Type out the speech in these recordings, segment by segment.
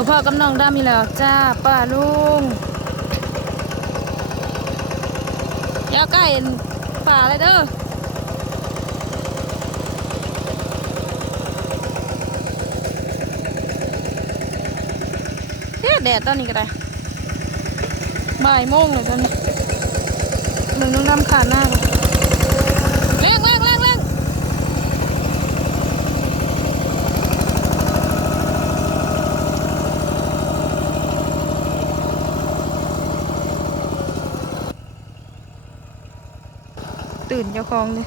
พ่อพ่อกับน้องดำมีแล้วจ้าป้าลุงอยาใกล้ป่าเลยเด้อแดดตอนนี้ก็ได้บ่ายโมงเลยตอนนี้มึงต้องดำขาดหน้าก่อนเร่งเร่งเร่งเร่ง ตื่นเจ้าของเลย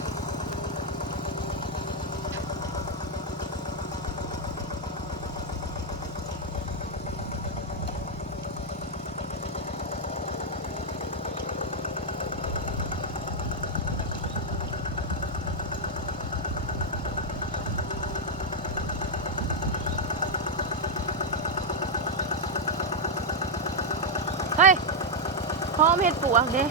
เฮ้ยพร้อมเห็ดปวกเด้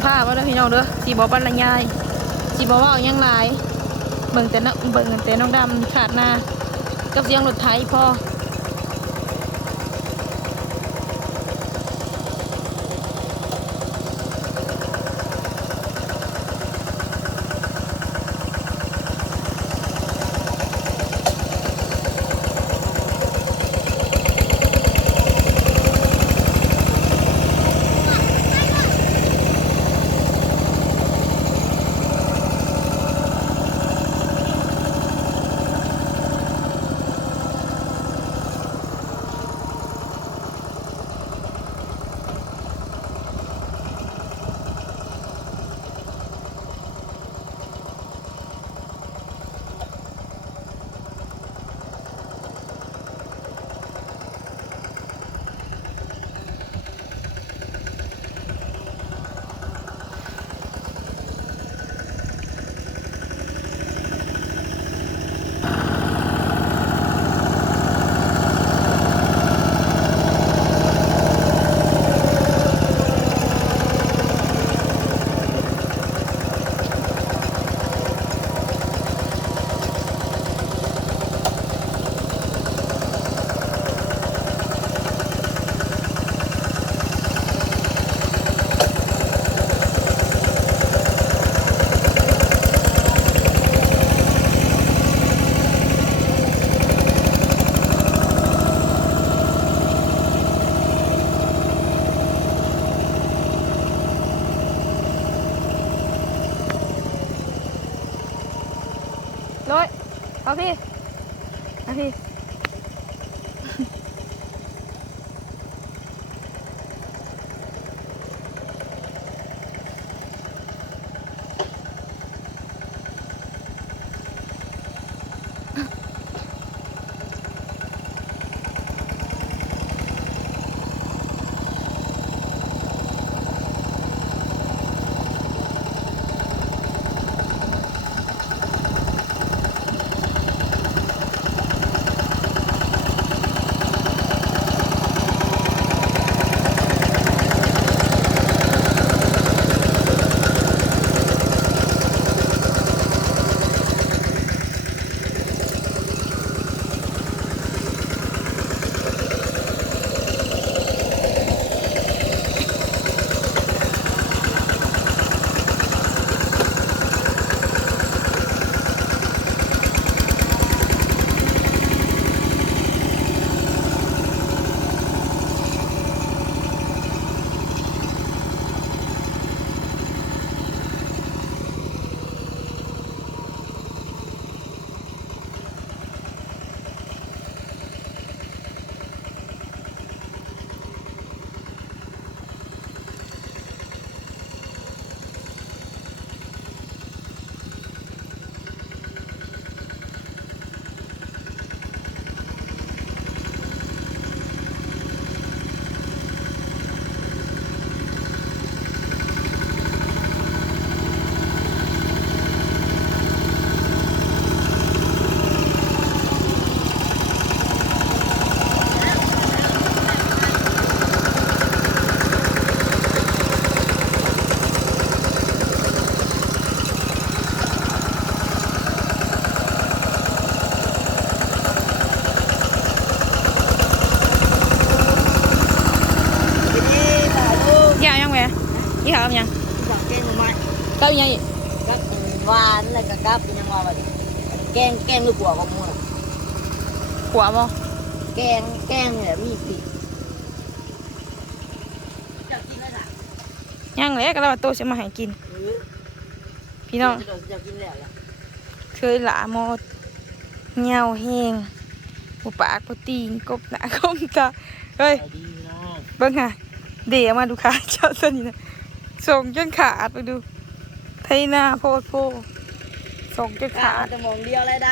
เบิ่งภาพว่าเด้อพี่น้องเด้อสีบอบรรยายสีบอว่าอาหยังลาย เบิ่งแต่นเบิ่งแต่น้องดำขาดหน้ากับเสียงรถไถพอ ร้อยเอาพี่เอาพี่ ที่เขาเอายังจักแกงไม้ก็เอายังอีกกับหวานแล้วก็กับยังว่าว่าแกงแกงลูกหัวของมึงขวาบ่ ส่งจนขาดไปดูไทหน้าโพดโพส่งจนขาขาดจะมองเดียวเลยด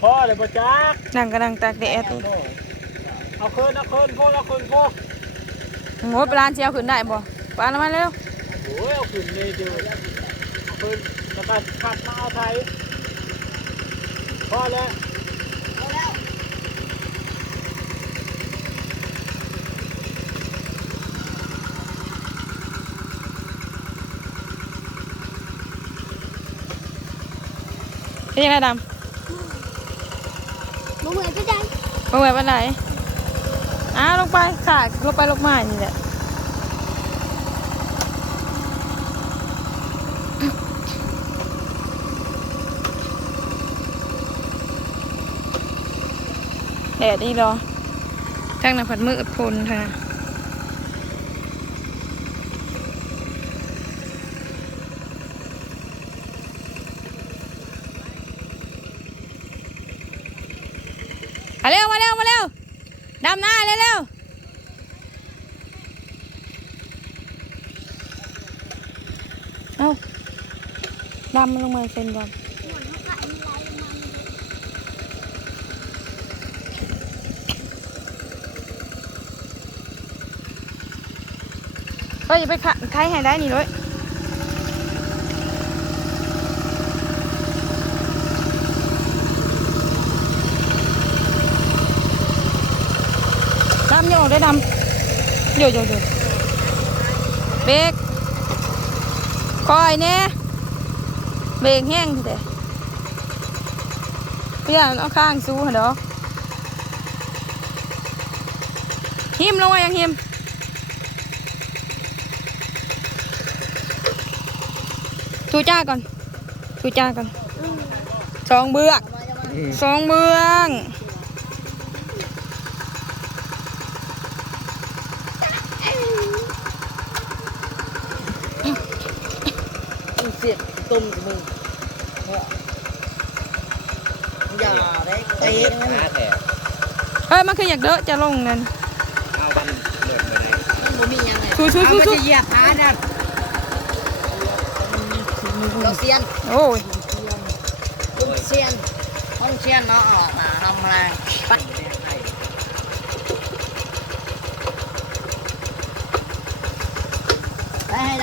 พ่อเลยบ่จักนั่งกำลังตากำแดดอยู่เอาคืนเอาคืนพ่อเอาคืนพ่อโง่ปลานเชียวขึ้นได้บ่ปลานมาเร็วโอ้ยเอาคืนเลยเดียวเอาคืนแล้วก็ขัดมาเอาไทยพ่อแล้ว เอาแล้ว เป็นยังไงดำบ่เหมือนก็ได้บ่ไหวปานไหนอ้าลงไปขาดลงไปลงมานี่แหละแดดนี่เหรอทางหน้าผัดมืดพลค่ะ มาเร็วมาเร็วมาเร็วดำหน้าเร็วเร็วเอาดำมันลงมาเซ็นดำก็อย่าไปขะใครให้ได้นี่ด้วย ดำยังออกได้ดำโยโยโยเบรกคอยเนี่ยเบรกแห้งทีเดียวเพี่อนเอาข้างสู้เหรอดอกหิมลงมายังหิมทูจ้า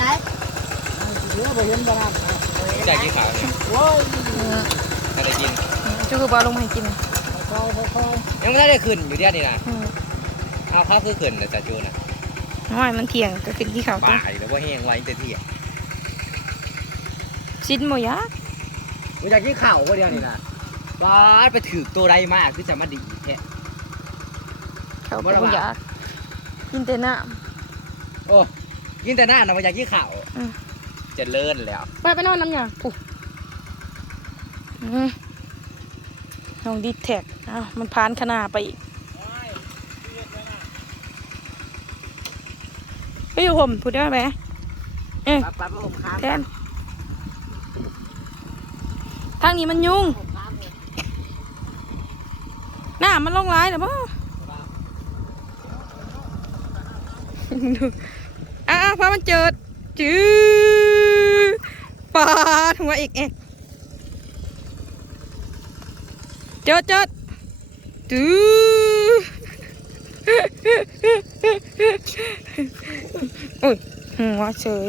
ก่อ นทูจ้าก่อนสองเบือกสองเบืองเสียบต้มมึงอย่าได้เตะนั่นหาแถวเฮ้ยมันคืออยากเดอะจะลงนั่นเอามันหล่นไปไหนมันบ่มียังไงสู้สู้สู้เอาสู้ไปเหยียบขานั่นเราเซียนโอ้ยลุงเซียนห้องเซียนเนาะออกมาทำอะไรปัดได้ให้ได้เดี๋ยวไปเห็นบ้านอยากกินขาวเนี่ยโว้ยถ้าได้กินจูคือบอลลงมาให้กินค่อยๆค่อยยังไม่ได้ขึ้นอยู่เดียวนี่นะอืมเอาเขาคือขึ้นแต่จ่าจูนะน้อยมันเที่ยงก็ขึ้นที่เขาตัวบ่ายแล้วว่าแห้งไว้แต่เที่ยงชิ้นโมยะกูอยากกินข้าวก็เดียวนี่นะบ้าดไปถือตัวใดมากคือจะมาดีแท้เขาเป็นโมยะกินแต่น้โอ้กินแต่หน้านะว่าอยากกินข้าวอืม เจะเลิศแล้วำไปไปนอนน้ำยาปุ๊อืมน้องดีแท็กอ้าวมันพานขนาดไปอีกไปอยู่ห่มพูดได้ไหมเอ้ยๆปั๊บๆผมค้างแทนทางนี้มันยุ่งผมค้างเลยหน้ามันลงร้ายหรือเปล่าดูอะอะพอมันเจิดจื้อ ปาดหัวอีกเอกเจิดเจิดจื้อโอ้ยหัวเฉย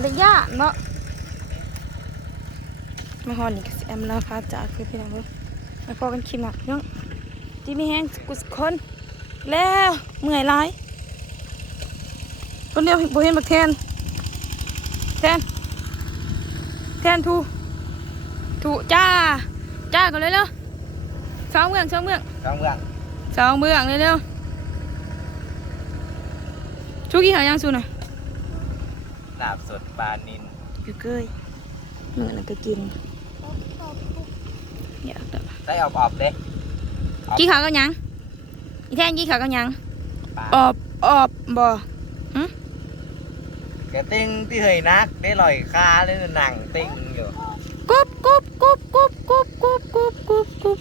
อะไรยากเนาะมาหอนนี่ก็สิแอมแล้วค่ะจ้าคือพี่น้องเว้ยมาพอกันคิดหนักเนาะที่มีแห้งกุศคนแล้วเมื่อยหลายคนเดียวบ่เห็นบักแทนแทนแทนทูทูจ้า จ้ากันเลยเร็วสองเมืองสองเมืองกลางเมืองสองเมืองเลยเร็วชูกี่หายังสูหน่อย ลาบสดปลานินอยู่เกยเหมือนนก็กินอยากเด้อได้ออบๆเด้กี่ขาวกับหยังอีแทนกี่ขาวกับหยังปลาออบออบบ่กระติ้งที่เหยนักได้ลอยคาเลยหนังติ้งอยู่กุบกุบกุบกุบกุบกุบกุบกุบกุบ